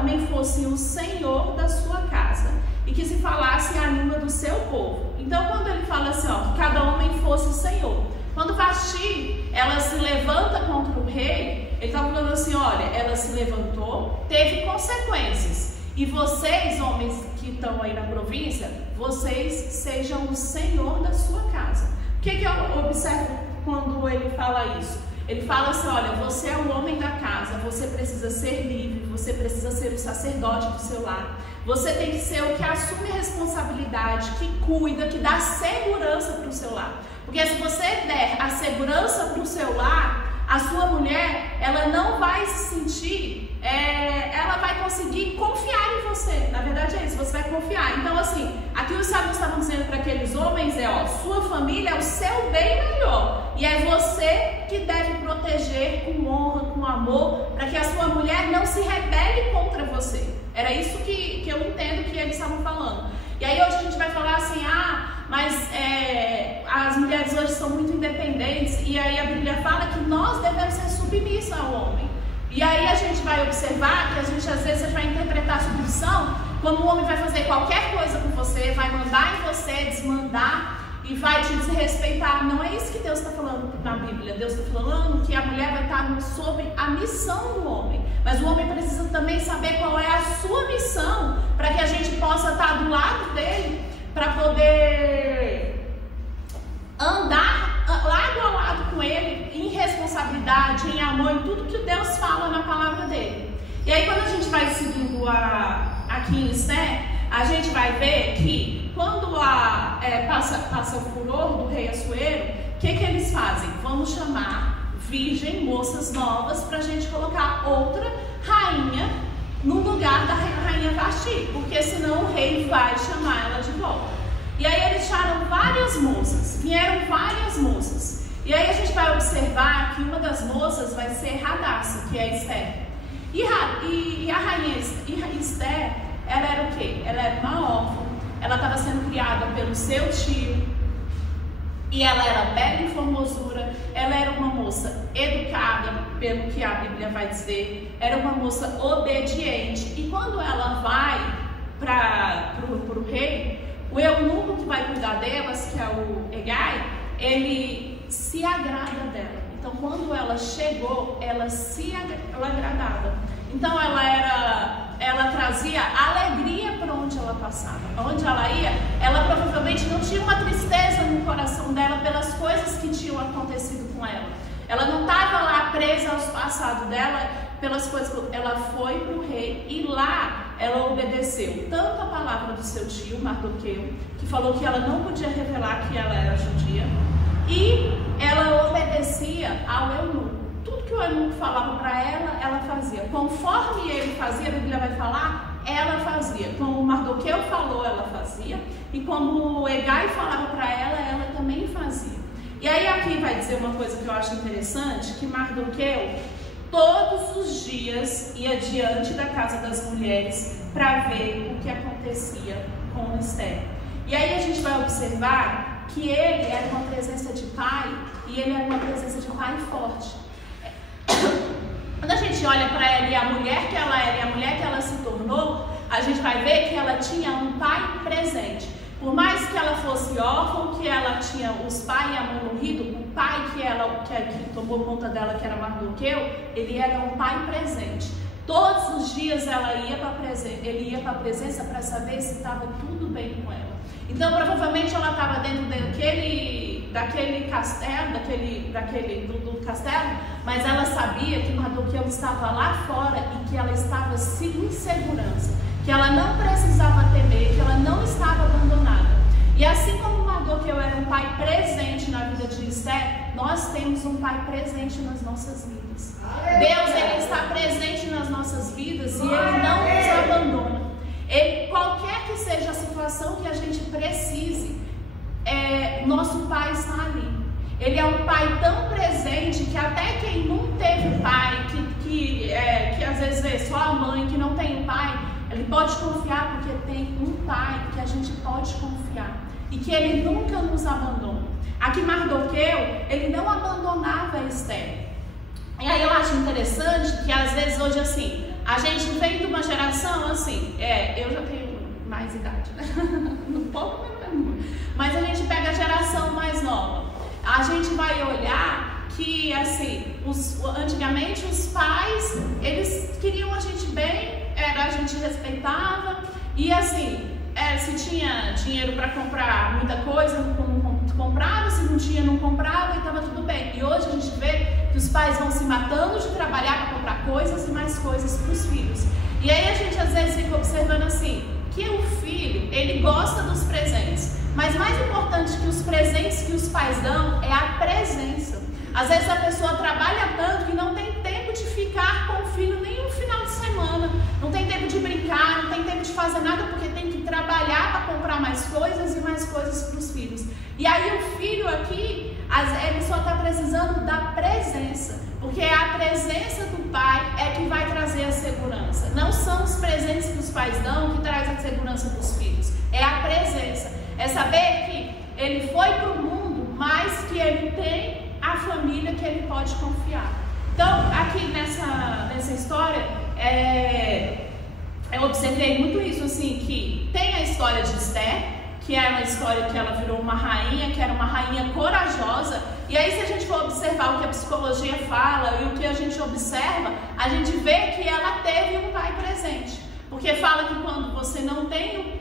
homem fosse o senhor da sua casa e que se falasse a língua do seu povo. Então, quando ele fala assim, ó, que cada homem fosse o senhor, quando Vasti, ela se levanta contra o rei, ele está falando assim: olha, ela se levantou, teve consequências, e vocês, homens que estão aí na província, vocês sejam o senhor da sua casa. O que eu observo quando ele fala isso? Ele fala assim: olha, você é o homem da casa, você precisa ser livre, você precisa ser o sacerdote do seu lar. Você tem que ser o que assume a responsabilidade, que cuida, que dá segurança para o seu lar. Porque se você der a segurança para o seu lar, a sua mulher, ela não vai se sentir, ela vai conseguir confiar em você. Na verdade é isso, você vai confiar. Então assim, aqui os sábios estavam dizendo para aqueles homens ó, sua família é o seu bem melhor. E é você que deve proteger com honra, com amor, para que a sua mulher não se rebele contra você. Era isso que eu entendo que eles estavam falando. E aí hoje a gente vai falar assim: mas as mulheres hoje são muito independentes, e aí a Bíblia fala que nós devemos ser submissas ao homem. E aí a gente vai observar que a gente às vezes vai interpretar a submissão como o homem vai fazer qualquer coisa com você, vai mandar em você, desmandar e vai te desrespeitar. Não é isso que Deus está falando na Bíblia. Deus está falando que a mulher vai estar sobre a missão do homem, mas o homem precisa também saber qual é a sua missão, para que a gente possa estar do lado dele, para poder andar lado a lado com ele, em responsabilidade, em amor, em tudo que Deus fala na palavra dele. E aí quando a gente vai seguindo aqui em Esther, a gente vai ver que quando passa o furor do rei Assuero, o que eles fazem? Vamos chamar virgem, moças novas, para a gente colocar outra rainha no lugar da rainha Vasti, porque senão o rei vai chamar ela de volta. E aí eles chamaram várias moças, vieram várias moças. E aí a gente vai observar que uma das moças vai ser Hadassah, que é Esther. E a rainha Esther, ela era o quê? Ela era uma órfã, ela estava sendo criada pelo seu tio, e ela era bela em formosura, ela era uma moça educada, pelo que a Bíblia vai dizer, era uma moça obediente. E quando ela vai para o rei, o eunuco que vai cuidar delas, que é o Hegai, ele se agrada dela. Então quando ela chegou, ela agradava. Então ela trazia alegria para onde ela passava. Onde ela ia, ela provavelmente não tinha uma tristeza no coração dela pelas coisas que tinham acontecido com ela. Ela não estava lá presa aos passados dela pelas coisas que ela foi para o rei e lá ela obedeceu tanto a palavra do seu tio Mardoqueu, que falou que ela não podia revelar que ela era judia, e ela obedecia ao eunuco. Tudo que o eunuco falava para ela, ela fazia. Conforme ele fazia, a Bíblia vai falar, ela fazia. Como o Mardoqueu falou, ela fazia. E como o Hegai falava para ela também fazia. E aí aqui vai dizer uma coisa que eu acho interessante, que Mardoqueu todos os dias ia diante da casa das mulheres para ver o que acontecia com Esther. E aí a gente vai observar que ele era uma presença de pai, e ele era uma presença de pai forte. Quando a gente olha para ela e a mulher que ela era e a mulher que ela se tornou, a gente vai ver que ela tinha um pai presente. Por mais que ela fosse órfã, que ela tinha os pais e a mãe morrido, o pai que tomou conta dela, que era Mardoqueu, ele era um pai presente. Todos os dias ele ia para a presença para saber se estava tudo bem com ela. Então provavelmente ela estava dentro daquele castelo, do castelo, mas ela sabia que Mardoqueu estava lá fora e que ela estava em segurança, que ela não precisava temer, que ela não estava abandonada. E assim como Mardoqueu era um pai presente na vida de Esther, nós temos um pai presente nas nossas vidas. Deus, ele está presente nas nossas vidas e ele não nos abandona. Qualquer que seja a situação que a gente precise, nosso pai está ali. Ele é um pai tão presente que até quem não teve pai, que às vezes vê só a mãe, que não tem pai, ele pode confiar porque tem um pai que a gente pode confiar e que ele nunca nos abandona. Aqui Mardoqueu, ele não abandonava Esther. E aí eu acho interessante que às vezes hoje assim, a gente vem de uma geração assim, eu já tenho mais idade, né? Um pouco, mas não é muito. Mas a gente pega a geração mais nova. A gente vai olhar que assim, antigamente os pais, eles queriam a gente bem, a gente respeitava, e assim, se tinha dinheiro para comprar muita coisa, não comprava, se não tinha, não comprava e estava tudo bem. E hoje a gente vê que os pais vão se matando de trabalhar para comprar coisas e mais coisas para os filhos. E aí a gente às vezes fica observando assim, que o filho, ele gosta dos presentes, mas mais importante que os presentes que os pais dão é a presença. Às vezes a pessoa trabalha tanto que não tem tempo de ficar com o filho nem um final de semana, não tem tempo de brincar, não tem tempo de fazer nada porque tem que trabalhar para comprar mais coisas e mais coisas para os filhos. E aí o filho aqui, ele só está precisando da presença, porque é a presença do pai é que vai trazer a segurança. Não são os presentes que os pais dão que traz a segurança para os filhos, é a presença. É saber que ele foi para o mundo, mas que ele tem a família que ele pode confiar. Então, aqui nessa história, eu observei muito isso, assim, que tem a história de Esther, que é uma história que ela virou uma rainha, que era uma rainha corajosa. E aí, se a gente for observar o que a psicologia fala e o que a gente observa, a gente vê que ela teve um pai presente. Porque fala que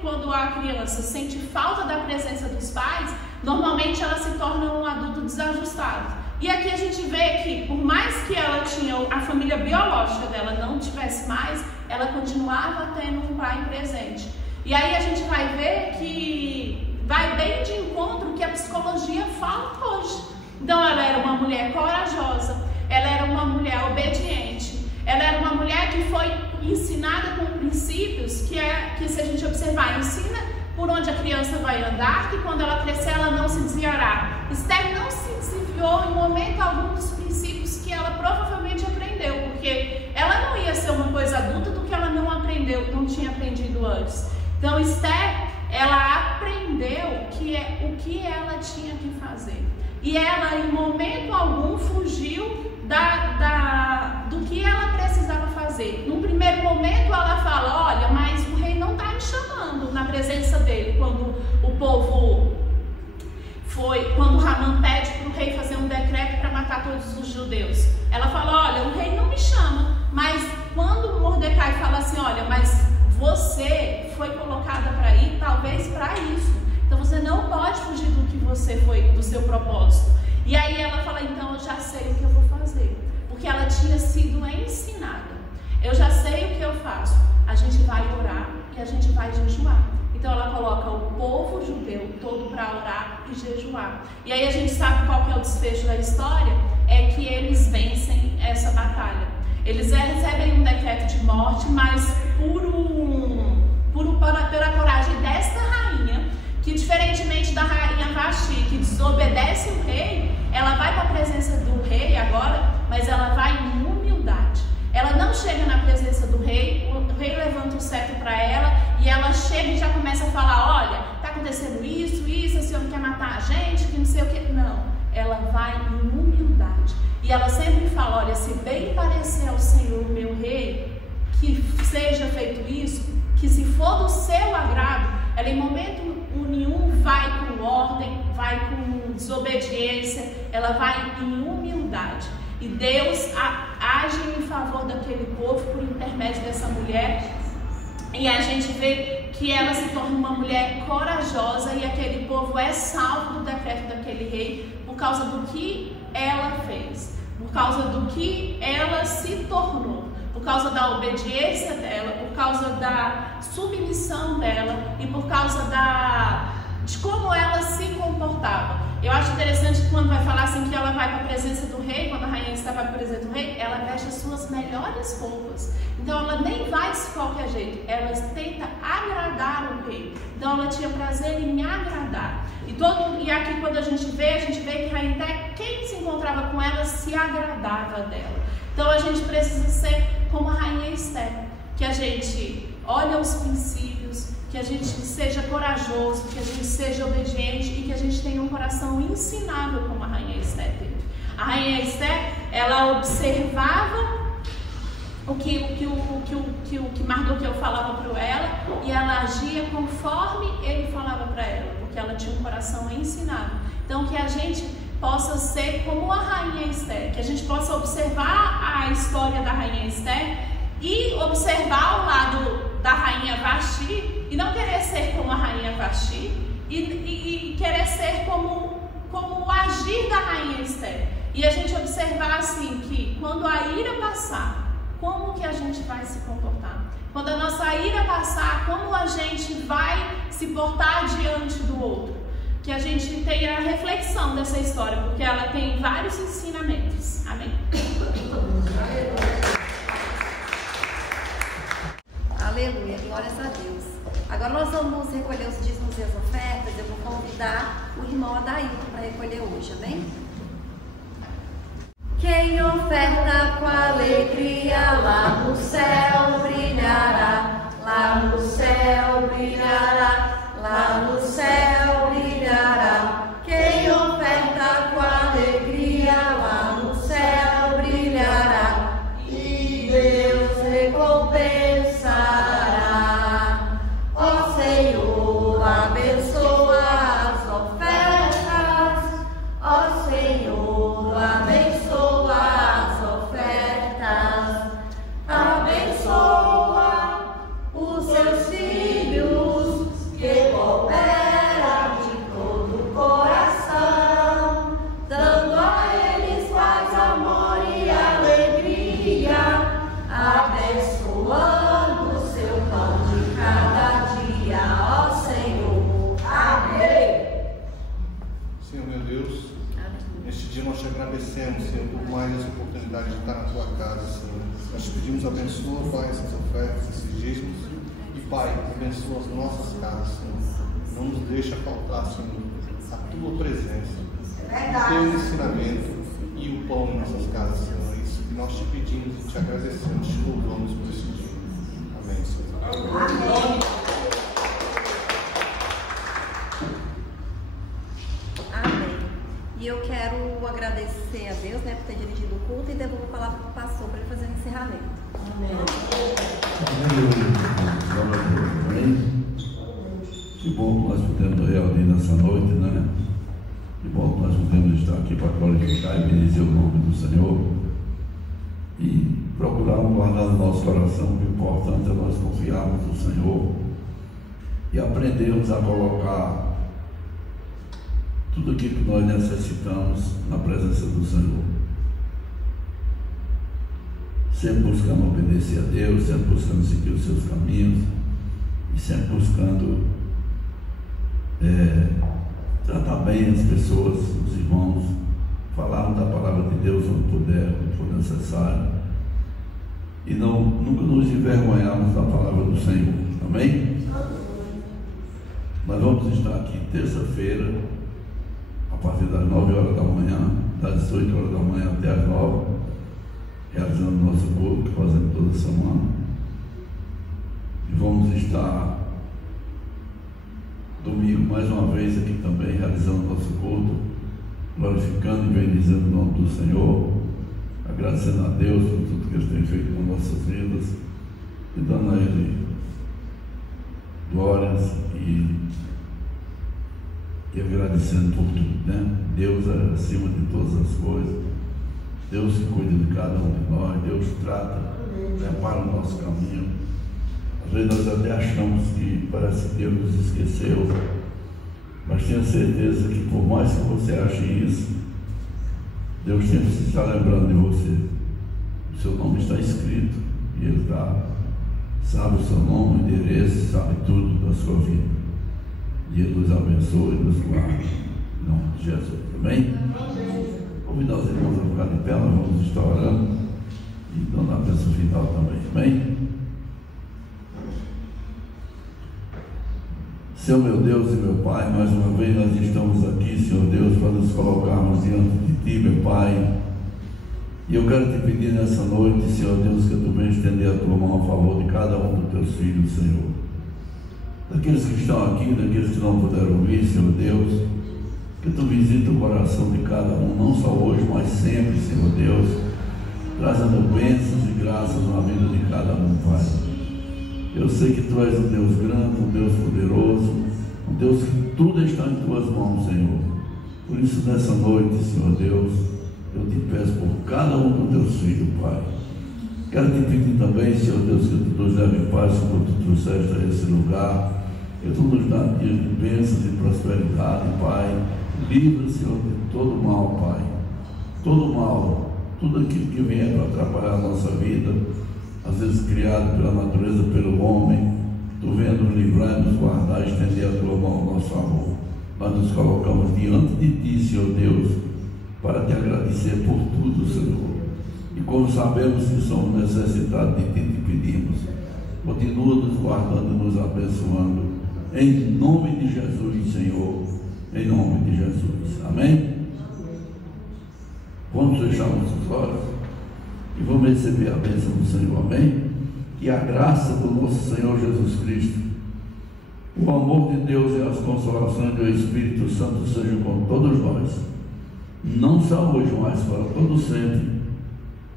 quando a criança sente falta da presença dos pais, normalmente ela se torna um adulto desajustado. E aqui a gente vê que, por mais que ela tinha a família biológica dela não tivesse mais, ela continuava tendo um pai presente. E aí a gente vai ver que vai bem de encontro que a psicologia fala hoje. Então ela era uma mulher corajosa, ela era uma mulher obediente, ela era uma mulher que foi ensinada com princípios que se a gente observar, ensina por onde a criança vai andar, que quando ela crescer ela não se desviará. Esther não se desviou em momento algum dos princípios que ela provavelmente aprendeu, porque ela não ia ser uma coisa adulta do que ela não tinha aprendido antes. Então Esther, ela aprendeu o que ela tinha que fazer. E ela em momento algum fugiu do que ela precisava fazer. No primeiro momento ela fala, olha, mas o rei não está me chamando na presença dele, quando quando Ramã pede para o rei fazer um decreto para matar todos os judeus. Ela fala, olha, o rei não me chama, mas quando assim, olha, mas você foi colocada para ir talvez para isso. Então você não pode fugir do que você foi, do seu propósito. E aí ela fala, então eu já sei o que eu vou fazer. Porque ela tinha sido ensinada. Eu já sei o que eu faço. A gente vai orar e a gente vai jejuar. Então ela coloca o povo judeu todo para orar e jejuar. E aí a gente sabe qual que é o desfecho da história? É que eles vencem essa batalha. Eles recebem um decreto de morte, mas pela coragem desta rainha, que diferentemente da rainha Vasti, que desobedece o rei, ela vai para a presença do rei agora, mas ela vai em humildade. Ela não chega na presença do rei, o rei levanta o cetro para ela e ela chega e já começa a falar, olha, está acontecendo isso, esse homem quer matar a gente, que não sei o que. Não, ela vai em humildade. E ela sempre fala, olha, se bem parecer ao Senhor, meu rei, que seja feito isso, que se for do seu agrado, ela em momento nenhum vai com ordem, vai com desobediência, ela vai em humildade. E Deus age em favor daquele povo por intermédio dessa mulher. E a gente vê que ela se torna uma mulher corajosa e aquele povo é salvo do decreto daquele rei por causa do que ela fez, por causa do que ela se tornou, por causa da obediência dela, por causa da submissão dela e por causa de como ela se comportava. Eu acho interessante que quando vai falar assim que ela vai para a presença do rei, quando a rainha estava para a presença do rei, ela veste as suas melhores roupas. Então ela nem vai de qualquer jeito, ela tenta agradar o rei. Então ela tinha prazer em agradar. E aqui quando a gente vê que a rainha, até quem se encontrava com ela se agradava dela. Então a gente precisa ser como a rainha Esther, que a gente olha os princípios, que a gente seja corajoso, que a gente seja obediente e que a gente tenha um coração ensinável como a rainha Esther teve. A rainha Esther, ela observava o que Mardoqueu falava para ela e ela agia conforme ele falava para ela, porque ela tinha um coração ensinável. Então que a gente possa ser como a rainha Esther, que a gente possa observar a história da rainha Esther e observar o lado da rainha Vasti e não querer ser como a rainha Vasti e querer ser como o agir da rainha Esther. E a gente observar assim que quando a ira passar, como que a gente vai se comportar? Quando a nossa ira passar, como a gente vai se portar diante do outro? Que a gente tenha a reflexão dessa história, porque ela tem vários ensinamentos. Amém? Aleluia, glórias a Deus. Agora nós vamos recolher os dízimos e as ofertas. Eu vou convidar o irmão Adailton para recolher hoje, amém? Quem oferta com alegria lá no céu brilhará, lá no céu brilhará, lá no céu brilhará. Quem oferta com alegria lá no céu brilhará, e Deus recompensará. Ó Senhor, abençoa as ofertas, ó Senhor, abençoa as ofertas, abençoa os seus filhos que cooperam de todo o coração, dando a eles paz, amor e alegria, abençoando o seu pão de cada dia, ó Senhor. Amém. Senhor meu Deus, neste dia nós te agradecemos, Senhor, por mais essa oportunidade de estar na tua casa, Senhor. Nós te pedimos, abençoa, Pai, essas ofertas, esses dízimos. E, Pai, abençoa as nossas casas, Senhor. Não nos deixa faltar, Senhor, a tua presença, o teu ensinamento e o pão em nossas casas, Senhor. É isso que nós te pedimos e te agradecemos, te louvamos por esse dia. Amém, Senhor. Amém. Amém. E eu quero agradecer a Deus, por ter dirigido o culto e devolvo a palavra para o pastor para ele fazer o encerramento. Amém. Amém. Que bom que nós podemos reunir nessa noite, né? Que bom que nós podemos estar aqui para glorificar e bendizer o nome do Senhor. E procurarmos guardar no nosso coração. O importante é nós confiarmos no Senhor e aprendermos a colocar tudo aquilo que nós necessitamos na presença do Senhor. Sempre buscando obedecer a Deus, sempre buscando seguir os seus caminhos e sempre buscando tratar bem as pessoas, os irmãos, falar da palavra de Deus onde puder, quando for necessário, e nunca nos envergonharmos da palavra do Senhor. Amém? Nós vamos estar aqui terça-feira, a partir das 9 horas da manhã, das 8 horas da manhã até as 9, realizando o nosso culto que fazemos toda semana. E vamos estar domingo mais uma vez aqui também, realizando o nosso culto, glorificando e bendizendo o nome do Senhor, agradecendo a Deus por tudo que Ele tem feito com nossas vidas e dando a Ele glórias e agradecendo por tudo, né? Deus é acima de todas as coisas. Deus que cuida de cada um de nós, Deus trata, prepara o nosso caminho. Às vezes nós até achamos que parece que Deus nos esqueceu, mas tenha certeza que por mais que você ache isso, Deus sempre está lembrando de você. O seu nome está escrito e Ele sabe o seu nome, o endereço, sabe tudo da sua vida. E Ele nos abençoe e nos guarde. Em nome de Jesus. Amém? Convidar os irmãos a ficar de pé, nós vamos estar orando e dando a bênção final também. Amém? Senhor meu Deus e meu Pai, mais uma vez nós estamos aqui, Senhor Deus, para nos colocarmos diante de Ti, meu Pai. E eu quero te pedir nessa noite, Senhor Deus, que Tu venhas estender a Tua mão a favor de cada um dos Teus filhos, Senhor. Daqueles que estão aqui, daqueles que não puderam vir, Senhor Deus, que Tu visita o coração de cada um, não só hoje, mas sempre, Senhor Deus, trazendo bênçãos e graças na vida de cada um, Pai. Eu sei que Tu és um Deus grande, um Deus poderoso, um Deus que tudo está em Tuas mãos, Senhor. Por isso, nessa noite, Senhor Deus, eu te peço por cada um dos Teus filhos, Pai. Quero te pedir também, Senhor Deus, que Tu nos leve em paz quando Tu trouxeste a esse lugar, que Tu nos dá dias de bênçãos e prosperidade, Pai. Livra, Senhor, de todo mal, Pai. Todo mal, tudo aquilo que vem para atrapalhar a nossa vida, às vezes criado pela natureza, pelo homem, Tu venha nos livrar, nos guardar, estender a Tua mão ao nosso favor. Nós nos colocamos diante de Ti, Senhor Deus, para Te agradecer por tudo, Senhor. E como sabemos que somos necessitados de Ti, te pedimos, continua nos guardando e nos abençoando, em nome de Jesus, Senhor, em nome de Jesus. Amém? Vamos fechar nossos olhos e vamos receber a bênção do Senhor. Amém? Que a graça do nosso Senhor Jesus Cristo, o amor de Deus e as consolações do Espírito Santo sejam com todos nós, não só hoje, mas para todo sempre.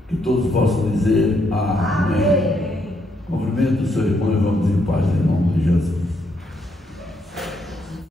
Que todos possam dizer amém. Cumprimento o seu irmão e vamos em paz em nome de Jesus.